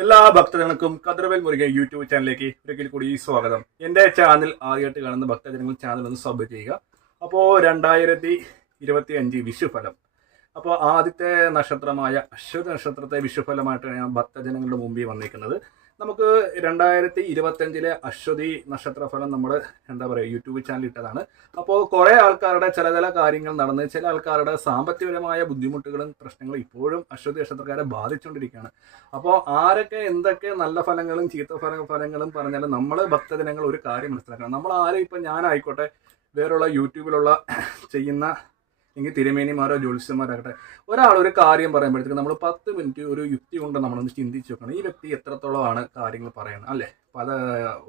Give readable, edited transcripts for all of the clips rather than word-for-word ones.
എല്ലാ ഭക്തജനങ്ങൾക്കും കതിർവേൽ മുരുകൻ യൂട്യൂബ് ചാനലിലേക്ക് ഒരിക്കൽ കൂടി സ്വാഗതം. എൻ്റെ ചാനൽ ആദ്യമായിട്ട് കാണുന്ന ഭക്തജനങ്ങൾ ചാനൽ ഒന്ന് സബ് ചെയ്യുക. അപ്പോൾ 2025 വിഷുഫലം. അപ്പോൾ ആദ്യത്തെ നക്ഷത്രമായ അശ്വതി നക്ഷത്രത്തെ വിഷുഫലമായിട്ടാണ് ഞാൻ ഭക്തജനങ്ങളുടെ മുമ്പിൽ വന്നിരിക്കുന്നത്. നമുക്ക് 2025 അശ്വതി നക്ഷത്രഫലം നമ്മൾ എന്താ പറയുക യൂട്യൂബ് ചാനൽ ഇട്ടതാണ്. അപ്പോൾ കുറേ ആൾക്കാരുടെ ചില കാര്യങ്ങൾ നടന്ന് ചില ആൾക്കാരുടെ സാമ്പത്തികപരമായ ബുദ്ധിമുട്ടുകളും പ്രശ്നങ്ങളും ഇപ്പോഴും അശ്വതി നക്ഷത്രക്കാരെ ബാധിച്ചുകൊണ്ടിരിക്കുകയാണ്. അപ്പോൾ ആരൊക്കെ എന്തൊക്കെ നല്ല ഫലങ്ങളും ചീത്ത ഫലങ്ങളും പറഞ്ഞാലും നമ്മൾ ഭക്തജനങ്ങൾ ഒരു കാര്യം മനസ്സിലാക്കണം. നമ്മൾ ആരും ഇപ്പം ഞാനായിക്കോട്ടെ വേറുള്ള യൂട്യൂബിലുള്ള ചെയ്യുന്ന എങ്കിൽ തിരുമേനിമാരോ ജ്യോത്സ്യന്മാരാകട്ടെ ഒരാൾ ഒരു കാര്യം പറയുമ്പോഴത്തേക്ക് നമ്മൾ 10 മിനിറ്റ് ഒരു യുക്തി കൊണ്ട് നമ്മളൊന്ന് ചിന്തിച്ച് നോക്കണം. ഈ വ്യക്തി എത്രത്തോളമാണ് കാര്യങ്ങൾ പറയുന്നത് അല്ലേ.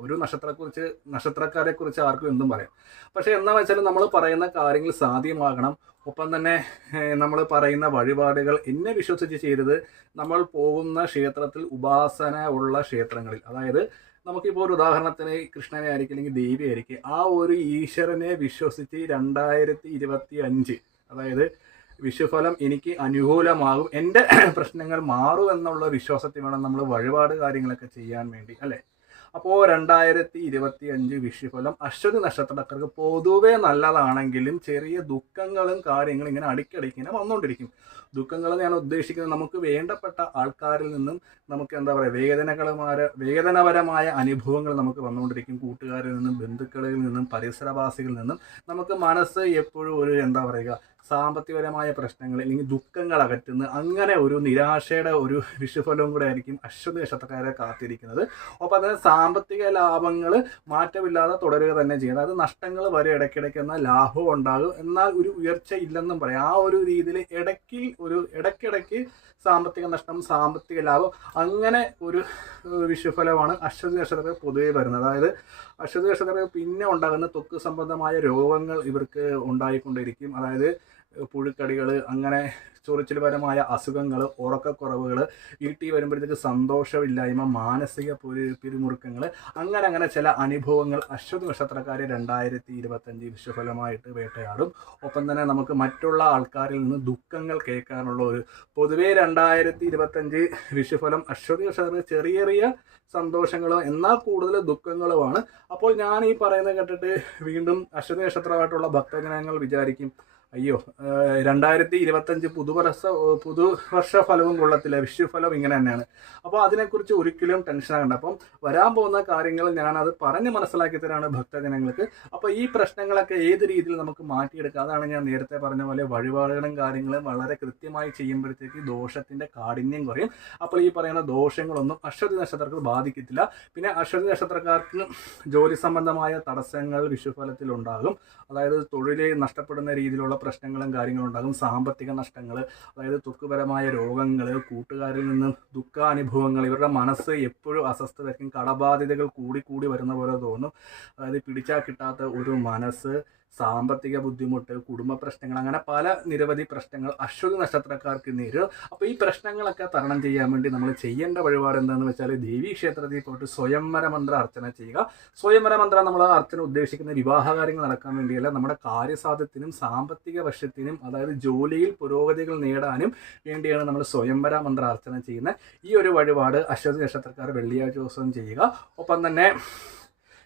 ഒരു നക്ഷത്രക്കാരെ കുറിച്ച് ആർക്കും എന്തും പറയാം. പക്ഷെ എന്താ വെച്ചാൽ നമ്മൾ പറയുന്ന കാര്യങ്ങൾ സാധ്യമാകണം. ഒപ്പം തന്നെ നമ്മൾ പറയുന്ന വഴിപാടുകൾ എന്നെ വിശ്വസിച്ച് ചെയ്തത് നമ്മൾ പോകുന്ന ക്ഷേത്രത്തിൽ ഉപാസന ഉള്ള ക്ഷേത്രങ്ങളിൽ, അതായത് നമുക്കിപ്പോൾ ഒരു ഉദാഹരണത്തിന് കൃഷ്ണനെ ആയിരിക്കും അല്ലെങ്കിൽ ദേവി ആയിരിക്കും, ആ ഒരു ഈശ്വരനെ വിശ്വസിച്ച് 2025 അതായത് വിഷുഫലം എനിക്ക് അനുകൂലമാകും, എൻ്റെ പ്രശ്നങ്ങൾ മാറും എന്നുള്ള വിശ്വാസത്തിൽ വേണം നമ്മൾ വഴിപാട് കാര്യങ്ങളൊക്കെ ചെയ്യാൻ വേണ്ടി അല്ലേ. അപ്പോൾ 2025 വിഷുഫലം അശ്വതി നക്ഷത്രക്കാർക്ക് പൊതുവെ നല്ലതാണെങ്കിലും ചെറിയ ദുഃഖങ്ങളും കാര്യങ്ങളും ഇങ്ങനെ അടിക്കടിക്ക് ഇങ്ങനെ വന്നുകൊണ്ടിരിക്കും. ദുഃഖങ്ങൾ ഞാൻ ഉദ്ദേശിക്കുന്നത് നമുക്ക് വേണ്ടപ്പെട്ട ആൾക്കാരിൽ നിന്നും നമുക്ക് എന്താ പറയുക വേദനപരമായ അനുഭവങ്ങൾ നമുക്ക് വന്നുകൊണ്ടിരിക്കും. കൂട്ടുകാരിൽ നിന്നും ബന്ധുക്കളിൽ നിന്നും പരിസരവാസികളിൽ നിന്നും നമുക്ക് മനസ്സ് എപ്പോഴും ഒരു എന്താ പറയുക സാമ്പത്തികപരമായ പ്രശ്നങ്ങൾ അല്ലെങ്കിൽ ദുഃഖങ്ങൾ അകറ്റുന്ന അങ്ങനെ ഒരു നിരാശയുടെ ഒരു വിഷുഫലവും കൂടെ ആയിരിക്കും അശ്വതി നക്ഷത്രക്കാരെ കാത്തിരിക്കുന്നത്. അപ്പോൾ അതിന് സാമ്പത്തിക ലാഭങ്ങൾ മാറ്റമില്ലാതെ തുടരുക തന്നെ ചെയ്യും. അതായത് നഷ്ടങ്ങൾ വരെ ഇടയ്ക്കിടയ്ക്ക് എന്നാൽ ലാഭം ഉണ്ടാകും, എന്നാൽ ഒരു ഉയർച്ച ഇല്ലെന്നും പറയാം. ആ ഒരു രീതിയിൽ ഇടയ്ക്കിടയ്ക്ക് സാമ്പത്തിക നഷ്ടം സാമ്പത്തിക ലാഭം അങ്ങനെ ഒരു വിഷുഫലമാണ് അശ്വതി നക്ഷത്രത്തിൽ പൊതുവെ വരുന്നത്. അതായത് അശ്വതി നക്ഷത്രത്തിൽ പിന്നെ ഉണ്ടാകുന്ന ത്വക്ക് സംബന്ധമായ രോഗങ്ങൾ ഇവർക്ക് ഉണ്ടായിക്കൊണ്ടിരിക്കും. അതായത് പുഴുക്കടികൾ, അങ്ങനെ ചൊറിച്ചിൽപരമായ അസുഖങ്ങൾ, ഉറക്കക്കുറവുകൾ, വീട്ടിൽ വരുമ്പോഴത്തേക്ക് സന്തോഷമില്ലായ്മ, മാനസിക പിരിമുറുക്കങ്ങൾ, അങ്ങനെ ചില അനുഭവങ്ങൾ അശ്വതി നക്ഷത്രക്കാരെ 2025 വിഷുഫലമായിട്ട് വേട്ടയാടും. ഒപ്പം തന്നെ നമുക്ക് മറ്റുള്ള ആൾക്കാരിൽ നിന്ന് ദുഃഖങ്ങൾ കേൾക്കാനുള്ള ഒരു പൊതുവേ 2025 വിഷുഫലം അശ്വതി നക്ഷത്രത്തിൽ ചെറിയ സന്തോഷങ്ങളും എന്നാൽ കൂടുതൽ ദുഃഖങ്ങളുമാണ്. അപ്പോൾ ഞാൻ ഈ പറയുന്നത് കേട്ടിട്ട് വീണ്ടും അശ്വതി നക്ഷത്രമായിട്ടുള്ള ഭക്തജനങ്ങൾ വിചാരിക്കും, അയ്യോ 2025 പുതുവർഷ ഫലവും കൊള്ളത്തില്ല, വിഷുഫലം ഇങ്ങനെ തന്നെയാണ്. അപ്പോൾ അതിനെക്കുറിച്ച് ഒരിക്കലും ടെൻഷൻ ആകണ്ട. അപ്പം വരാൻ പോകുന്ന കാര്യങ്ങൾ ഞാനത് പറഞ്ഞ് മനസ്സിലാക്കി തരാണ് ഭക്തജനങ്ങൾക്ക്. അപ്പോൾ ഈ പ്രശ്നങ്ങളൊക്കെ ഏത് രീതിയിൽ നമുക്ക് മാറ്റിയെടുക്കാം, അതാണ് ഞാൻ നേരത്തെ പറഞ്ഞ പോലെ വഴിപാടുകളും കാര്യങ്ങളും വളരെ കൃത്യമായി ചെയ്യുമ്പോഴത്തേക്ക് ദോഷത്തിൻ്റെ കാഠിന്യം കുറയും. അപ്പോൾ ഈ പറയുന്ന ദോഷങ്ങളൊന്നും അശ്വതി നക്ഷത്രക്കാർക്ക് ബാധിക്കത്തില്ല. പിന്നെ അശ്വതി നക്ഷത്രക്കാർക്ക് ജോലി സംബന്ധമായ തടസ്സങ്ങൾ വിഷുഫലത്തിൽ ഉണ്ടാകും. അതായത് തൊഴിൽ നഷ്ടപ്പെടുന്ന രീതിയിലുള്ള പ്രശ്നങ്ങളും കാര്യങ്ങളും ഉണ്ടാകും. സാമ്പത്തിക നഷ്ടങ്ങൾ, അതായത് ത്വക്കുപരമായ രോഗങ്ങൾ, കൂട്ടുകാരിൽ നിന്ന് ദുഃഖാനുഭവങ്ങൾ, ഇവരുടെ മനസ്സ് എപ്പോഴും അസ്വസ്ഥതയ്ക്കും, കടബാധ്യതകൾ കൂടി വരുന്ന പോലെ തോന്നും. അതായത് പിടിച്ചാൽ കിട്ടാത്ത ഒരു മനസ്സ്, സാമ്പത്തിക ബുദ്ധിമുട്ട്, കുടുംബ പ്രശ്നങ്ങൾ, അങ്ങനെ നിരവധി പ്രശ്നങ്ങൾ അശ്വതി നക്ഷത്രക്കാർക്ക് നേരിടും. അപ്പോൾ ഈ പ്രശ്നങ്ങളൊക്കെ തരണം ചെയ്യാൻ വേണ്ടി നമ്മൾ ചെയ്യേണ്ട വഴിപാട് എന്താണെന്ന് വെച്ചാൽ ദേവീ ക്ഷേത്രത്തിൽ പോയിട്ട് സ്വയംവര മന്ത്ര അർച്ചന ചെയ്യുക. സ്വയംവര മന്ത്രം നമ്മൾ അർച്ചന ഉദ്ദേശിക്കുന്ന വിവാഹ കാര്യങ്ങൾ നടക്കാൻ വേണ്ടിയല്ല, നമ്മുടെ കാര്യസാധ്യത്തിനും സാമ്പത്തിക വശത്തിനും, അതായത് ജോലിയിൽ പുരോഗതികൾ നേടാനും വേണ്ടിയാണ് നമ്മൾ സ്വയംവര മന്ത്ര അർച്ചന ചെയ്യുന്നത്. ഈ ഒരു വഴിപാട് അശ്വതി നക്ഷത്രക്കാർ വെള്ളിയാഴ്ച ദിവസം ചെയ്യുക. ഒപ്പം തന്നെ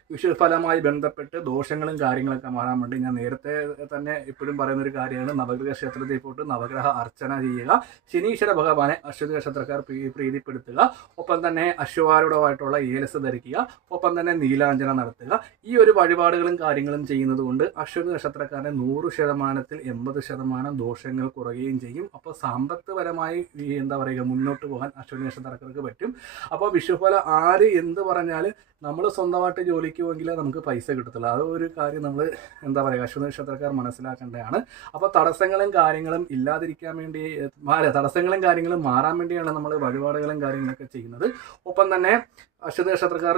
വിഷുഫലമായി ബന്ധപ്പെട്ട് ദോഷങ്ങളും കാര്യങ്ങളൊക്കെ മാറാൻ വേണ്ടി ഞാൻ നേരത്തെ തന്നെ എപ്പോഴും പറയുന്നൊരു കാര്യമാണ് നവഗ്രഹ ക്ഷേത്രത്തിൽ പോയിട്ട് നവഗ്രഹ അർച്ചന ചെയ്യുക. ശനീശ്വര ഭഗവാനെ അശ്വതി നക്ഷത്രക്കാർ പ്രീതിപ്പെടുത്തുക. ഒപ്പം തന്നെ അശ്വാരൂഢമായിട്ടുള്ള ഏലസ് ധരിക്കുക. ഒപ്പം തന്നെ നീലാഞ്ജന നടത്തുക. ഈ ഒരു വഴിപാടുകളും കാര്യങ്ങളും ചെയ്യുന്നത് കൊണ്ട് അശ്വതി നക്ഷത്രക്കാരനെ 100%ത്തിൽ 80% ദോഷങ്ങൾ കുറയുകയും ചെയ്യും. അപ്പോൾ സാമ്പത്തികപരമായി എന്താ പറയുക മുന്നോട്ട് പോകാൻ അശ്വതി നക്ഷത്രക്കാർക്ക് പറ്റും. അപ്പോൾ വിഷുഫലം ആര് എന്ത് പറഞ്ഞാൽ നമ്മൾ സ്വന്തമായിട്ട് ജോലിക്ക് പോയെങ്കിലേ നമുക്ക് പൈസ കിട്ടത്തുള്ളൂ. അത് ഒരു കാര്യം നമ്മൾ എന്താ പറയുക അശ്വതി നക്ഷത്രക്കാർ മനസ്സിലാക്കേണ്ടതാണ്. അപ്പോൾ തടസ്സങ്ങളും കാര്യങ്ങളും ഇല്ലാതിരിക്കാൻ വേണ്ടി തടസ്സങ്ങളും കാര്യങ്ങളും മാറാൻ വേണ്ടിയാണ് നമ്മൾ വഴിപാടുകളും കാര്യങ്ങളൊക്കെ ചെയ്യുന്നത്. ഒപ്പം തന്നെ അശ്വതി നക്ഷത്രക്കാർ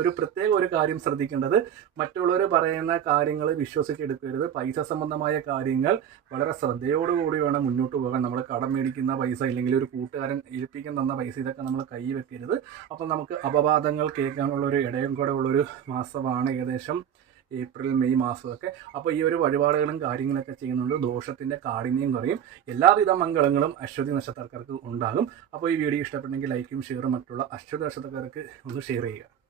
ഒരു പ്രത്യേക ഒരു കാര്യം ശ്രദ്ധിക്കേണ്ടത്, മറ്റുള്ളവർ പറയുന്ന കാര്യങ്ങൾ വിശ്വസിച്ചെടുക്കരുത്. പൈസ സംബന്ധമായ കാര്യങ്ങൾ വളരെ ശ്രദ്ധയോടുകൂടി വേണം മുന്നോട്ട് പോകാൻ. നമ്മൾ കടം മേടിക്കുന്ന പൈസ ഇല്ലെങ്കിൽ ഒരു കൂട്ടുകാരൻ ഏൽപ്പിക്കാൻ തന്ന പൈസ ഇതൊക്കെ നമ്മൾ കൈ വെക്കരുത്. അപ്പം നമുക്ക് അപവാദങ്ങൾ കേൾക്കാനുള്ള ഒരു ഇടയും കൂടെ ഉള്ളൊരു മാസമാണ് ഏകദേശം ഏപ്രിൽ മെയ് മാസമൊക്കെ. അപ്പോൾ ഈ ഒരു വഴിപാടുകളും കാര്യങ്ങളൊക്കെ ചെയ്യുന്നുണ്ട് ദോഷത്തിൻ്റെ കാഠിന്യം കുറയും. എല്ലാവിധ മംഗളങ്ങളും അശ്വതി നക്ഷത്രക്കാർക്ക് ഉണ്ടാകും. അപ്പോൾ ഈ വീഡിയോ ഇഷ്ടപ്പെട്ടെങ്കിൽ ലൈക്കും ഷെയറും മറ്റുള്ള അശ്വതി നക്ഷത്രക്കാർക്ക് ഒന്ന് ഷെയർ ചെയ്യുക.